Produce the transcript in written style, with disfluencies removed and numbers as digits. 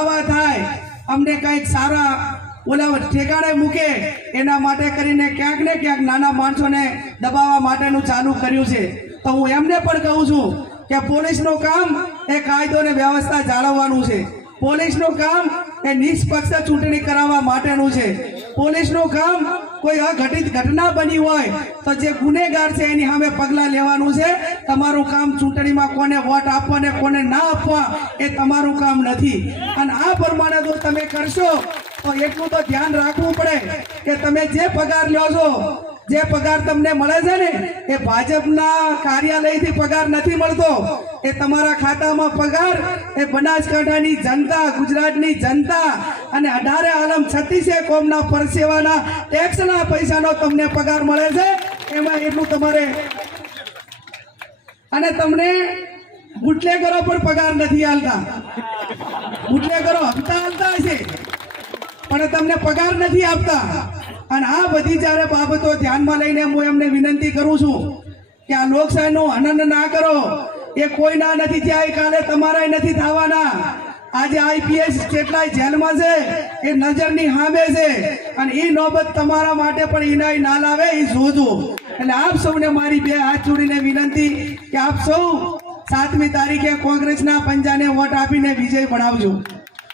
बढ़ावा थाय अमने कंईक सारा ओला ठेकाणे मूके एना माटे करीने क्यांक ने क्यांक नाना माणसोने दबाववा माटेनुं चालू कर्युं छे। तो हूँ एमने पण कहूं छुं के पोलीसनुं काम ए कायदो ने व्यवस्था जाळववानुं छे। पोलीसनुं काम ए निष्पक्ष चूंटणी कराववा माटेनुं छे। पोलीसनुं काम कोई अघटित घटना बनी होय तो जे गुનેગાર છે એની સામે પગલાં લેવાનું છે। તમારું કામ ચૂંટણીમાં કોને વોટ આપવા ને કોને ના આપવા એ તમારું કામ નથી। અને આ પ્રમાણે જો તમે કરશો તો એટલું તો ધ્યાન રાખવું પડે કે તમે જે પગાર લ્યો છો, જે પગાર તમને મળે છે ને એ ભાજપના કાર્યાલયથી પગાર નથી મળતો। એ તમારા ખાતામાં પગાર એ બનાસકાંઠાની જનતા, ગુજરાતની જનતા અને 18 આલમ 36 કોમના પરસેવાના ટેક્સના પૈસાનો તમને પગાર મળે છે। એમાં એટલું તમારે અને તમને બુટલેગરો પણ પગાર નથી આલતા। બુટલેગરો હપ્તા આલતા હશે પણ તમને પગાર નથી આપતા। અને આ બધી જ્યારે બાબતો ધ્યાનમાં લઈને હું એમને વિનંતી કરું છું કે આ લોકશાહીનો હનન ના કરો। એ કોઈના નથી થયા, કાલે તમારા નથી થવાના। આજે આઈપીએસ કેટલાય જેલમાં છે એ નજરની સામે છે અને એ નોબત તમારા માટે પણ ઇનાય ના લાવે એ જોજો। એટલે આપ સૌને મારી બે હાથ જોડીને વિનંતી કે આપ સૌ 7મી તારીખે કોંગ્રેસના પંજાને વોટ આપીને વિજય બનાવજો।